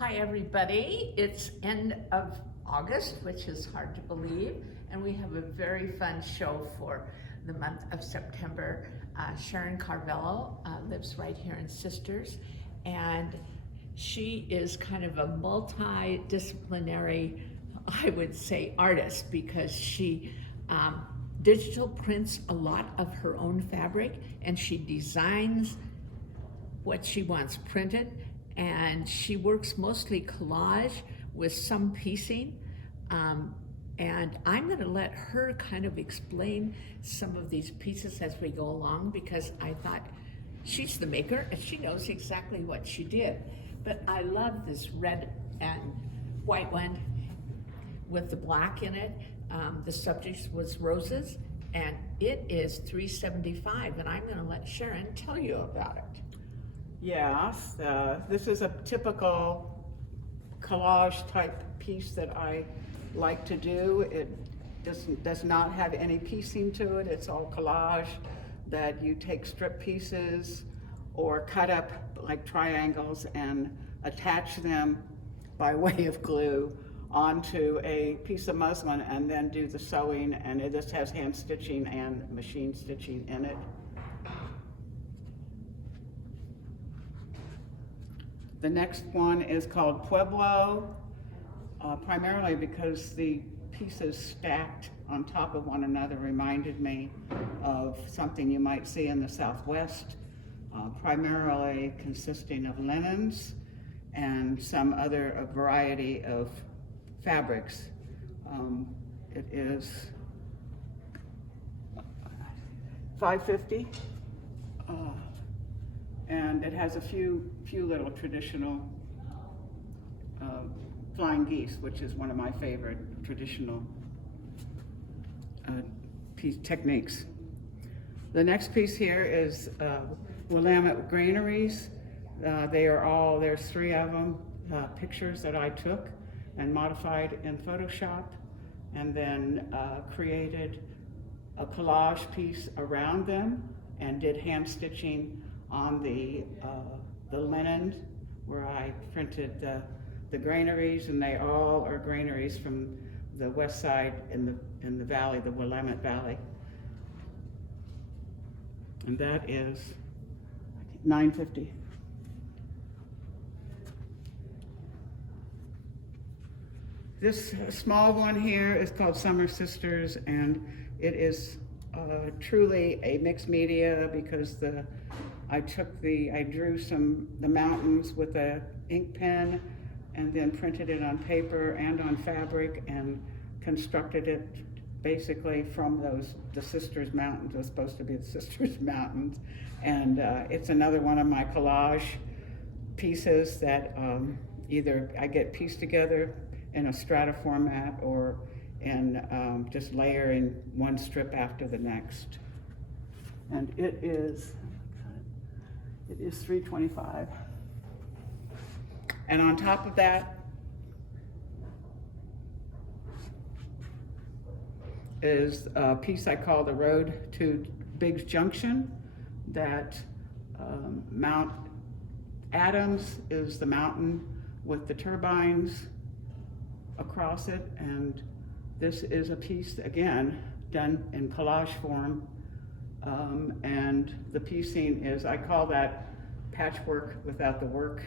Hi everybody, it's end of August, which is hard to believe, and we have a very fun show for the month of September. Sharon Carvalho lives right here in Sisters, and she is kind of a multidisciplinary, I would say, artist, because she digital prints a lot of her own fabric, and she designs what she wants printed, and she works mostly collage with some piecing, and I'm going to let her kind of explain some of these pieces as we go along, because I thought she's the maker and she knows exactly what she did. But I love this red and white one with the black in it. The subject was roses, and it is $3.75, and I'm going to let Sharon tell you about it. Yes, this is a typical collage type piece that I like to do. It does not have any piecing to it. It's all collage that you take strip pieces or cut up like triangles and attach them by way of glue onto a piece of muslin and then do the sewing, and this has hand stitching and machine stitching in it. The next one is called Pueblo, primarily because the pieces stacked on top of one another reminded me of something you might see in the Southwest, primarily consisting of linens and some other variety of fabrics. It is $5.50. And it has a few little traditional flying geese, which is one of my favorite traditional techniques. The next piece here is Willamette granaries. There's 3 of them, pictures that I took and modified in Photoshop, and then created a collage piece around them and did hand stitching on the linen, where I printed the granaries, and they all are granaries from the west side in the valley, the Willamette Valley. And that is $9.50. This small one here is called Summer Sisters, and it is truly a mixed media, because I drew the mountains with a ink pen and then printed it on paper and on fabric and constructed it basically from the Sisters Mountains. It was supposed to be the Sisters Mountains. And it's another one of my collage pieces that either I get pieced together in a strata format or in just layering one strip after the next. And it is $3.25. And on top of that is a piece I call the Road to Biggs Junction, that Mount Adams is the mountain with the turbines across it, and this is a piece, again, done in collage form. And the piecing is, I call that patchwork without the work,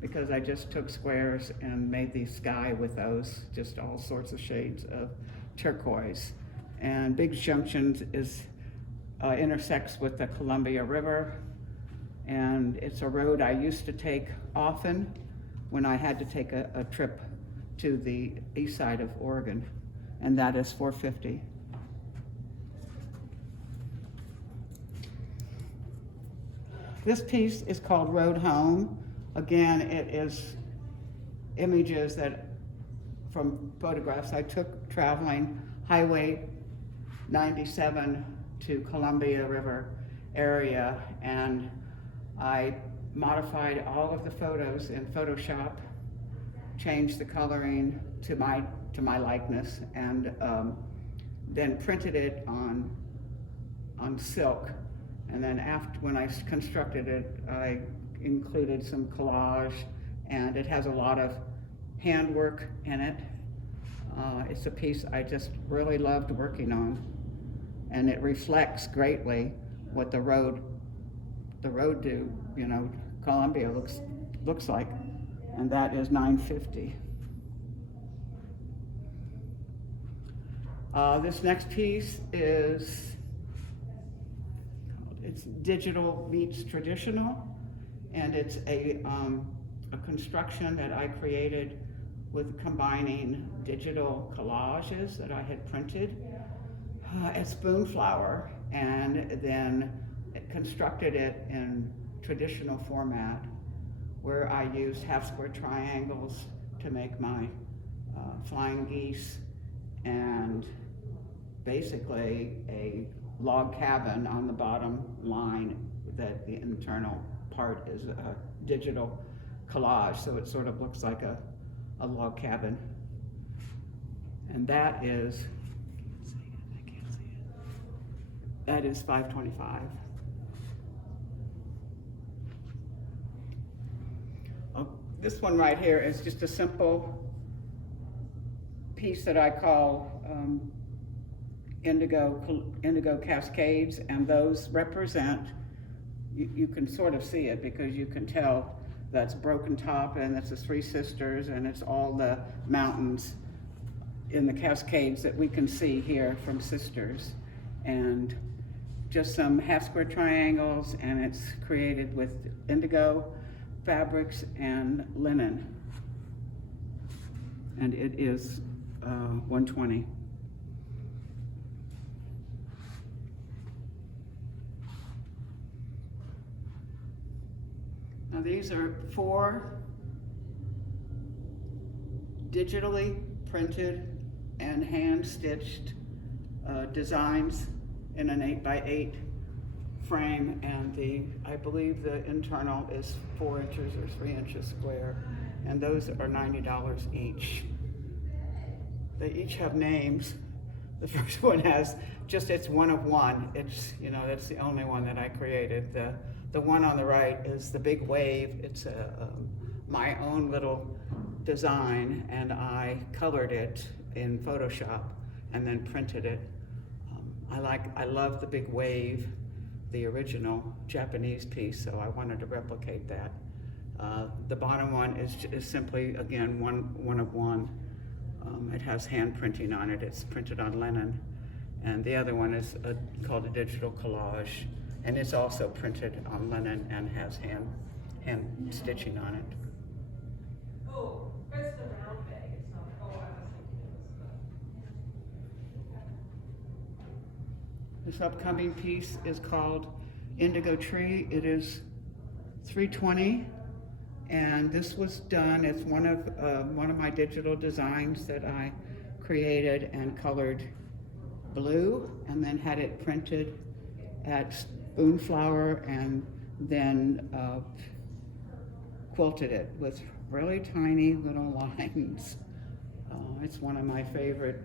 because I just took squares and made the sky with those, just all sorts of shades of turquoise. And Biggs Junction intersects with the Columbia River, and it's a road I used to take often when I had to take a trip to the east side of Oregon, and that is $4.50. This piece is called Road Home. Again, it is images from photographs I took traveling Highway 97 to Columbia River area, and I modified all of the photos in Photoshop, changed the coloring to my likeness, and then printed it on silk. And then when I constructed it, I included some collage and it has a lot of handwork in it. It's a piece I just really loved working on, and it reflects greatly what the road to, you know, Columbia looks like, and that is $9.50. This next piece is, it's digital meets traditional, and it's a construction that I created with combining digital collages that I had printed at Spoonflower, and then constructed it in traditional format, where I used half square triangles to make my flying geese, and basically a log cabin on the bottom line that the internal part is a digital collage, so it sort of looks like a log cabin. And that is, I can't see it. That is $5.25. This one right here is just a simple piece that I call indigo cascades, and those represent, you can sort of see it because you can tell that's Broken Top, and that's the Three Sisters, and it's all the mountains in the Cascades that we can see here from Sisters. And just some half square triangles, and it's created with indigo fabrics and linen. And it is $120. Now these are 4 digitally printed and hand-stitched designs in an 8x8 frame, and I believe the internal is 4 inches or 3 inches square, and those are $90 each. They each have names. The first one has it's one of one. It's, you know, that's the only one that I created. The one on the right is the big wave. It's my own little design, and I colored it in Photoshop and then printed it. I love the big wave, the original Japanese piece, so I wanted to replicate that. The bottom one is simply, again, one of one. It has hand printing on it. It's printed on linen. And the other one is called a digital collage, and it's also printed on linen and has hand stitching on it. Oh, it's the round bag. It's not. Oh, I was thinking it was the. This upcoming piece is called Indigo Tree. It is $3.20, and this was done. It's one of my digital designs that I created and colored blue, and then had it printed at Spoonflower, and then quilted it with really tiny little lines. It's one of my favorite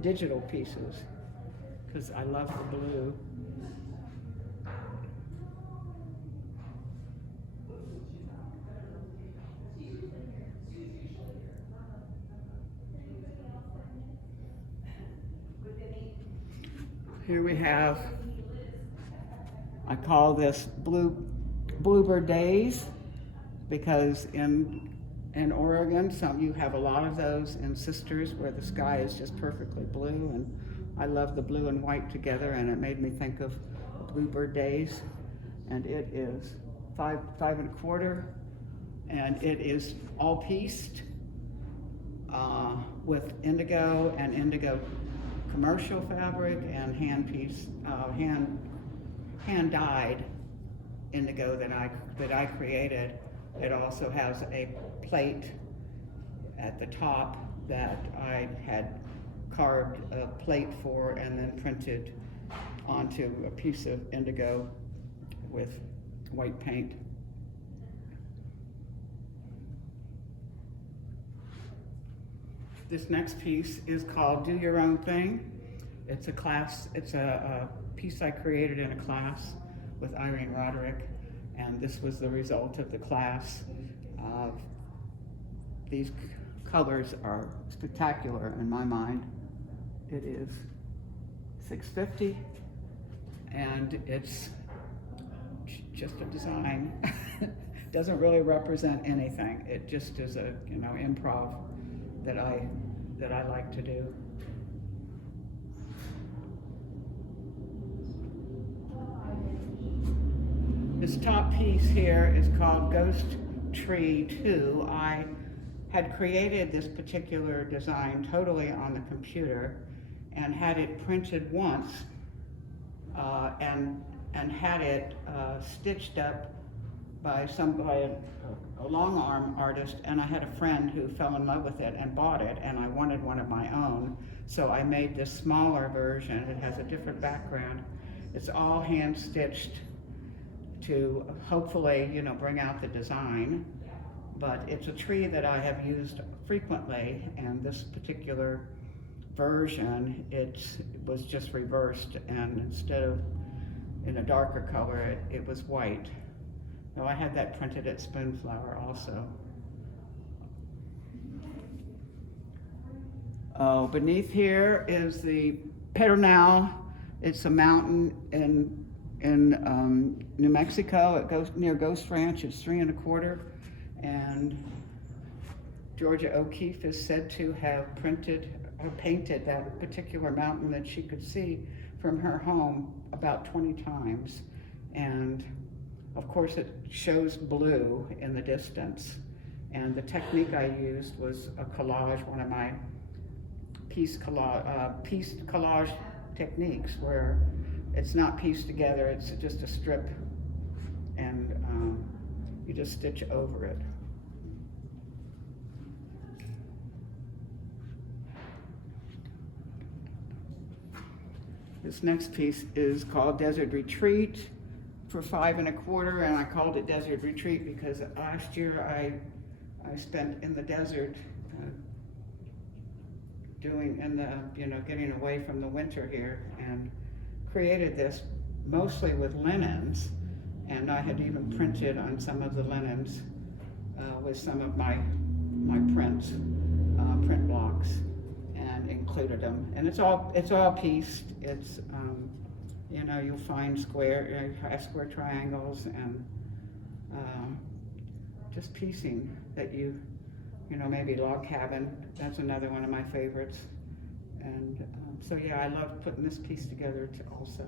digital pieces because I love the blue. Here we have, I call this Bluebird Days, because in Oregon, you have a lot of those in Sisters where the sky is just perfectly blue, and I love the blue and white together, and it made me think of Bluebird Days. And it is $5.25, and it is all pieced with indigo and indigo commercial fabric and hand dyed indigo that I created. It also has a plate at the top that I had carved a plate for and then printed onto a piece of indigo with white paint. This next piece is called Do Your Own Thing. It's a piece I created in a class with Irene Roderick, and this was the result of the class. these colors are spectacular in my mind. It is $6.50, and it's just a design. Doesn't really represent anything. It just is a, you know, improv that I like to do. This top piece here is called Ghost Tree 2. I had created this particular design totally on the computer and had it printed once and had it stitched up by a long arm artist, and I had a friend who fell in love with it and bought it, and I wanted one of my own, so I made this smaller version. It has a different background. It's all hand stitched to hopefully, you know, bring out the design, but it's a tree that I have used frequently, and this particular version, it was just reversed, and instead of in a darker color, it was white. Now I had that printed at Spoonflower also. Oh, beneath here is the Pedernal. It's a mountain in New Mexico. It goes near Ghost Ranch. It's 3 1/4, and Georgia O'Keeffe is said to have painted that particular mountain that she could see from her home about 20 times. And of course it shows blue in the distance. And the technique I used was a collage, one of my piece collage techniques, where it's not pieced together, it's just a strip, and you just stitch over it. This next piece is called Desert Retreat for 5 1/4, and I called it Desert Retreat because last year I spent in the desert getting away from the winter here, and created this mostly with linens, and I had even printed on some of the linens with some of my print blocks, and included them. And it's all pieced. It's you'll find square triangles, and just piecing that maybe log cabin. That's another one of my favorites. And so yeah, I love putting this piece together also.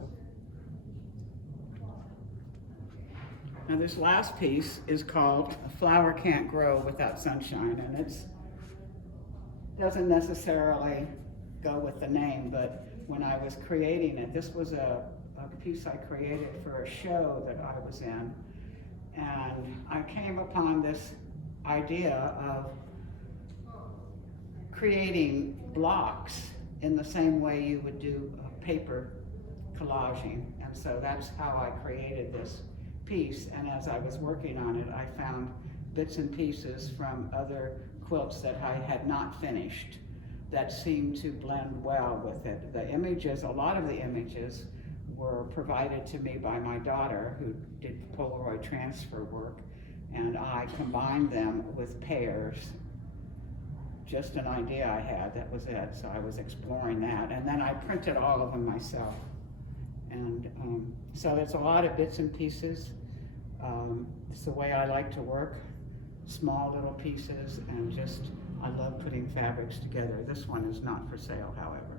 Now this last piece is called A Flower Can't Grow Without Sunshine, and it doesn't necessarily go with the name, but when I was creating it, this was a piece I created for a show that I was in, and I came upon this idea of creating blocks in the same way you would do paper collaging, and so that's how I created this piece. And as I was working on it, I found bits and pieces from other quilts that I had not finished that seemed to blend well with it. The images, a lot of the images were provided to me by my daughter, who did Polaroid transfer work, and I combined them with pairs. Just an idea I had, that was it. So I was exploring that, and then I printed all of them myself. And so there's a lot of bits and pieces. It's the way I like to work, small little pieces, and I love putting fabrics together. This one is not for sale, however.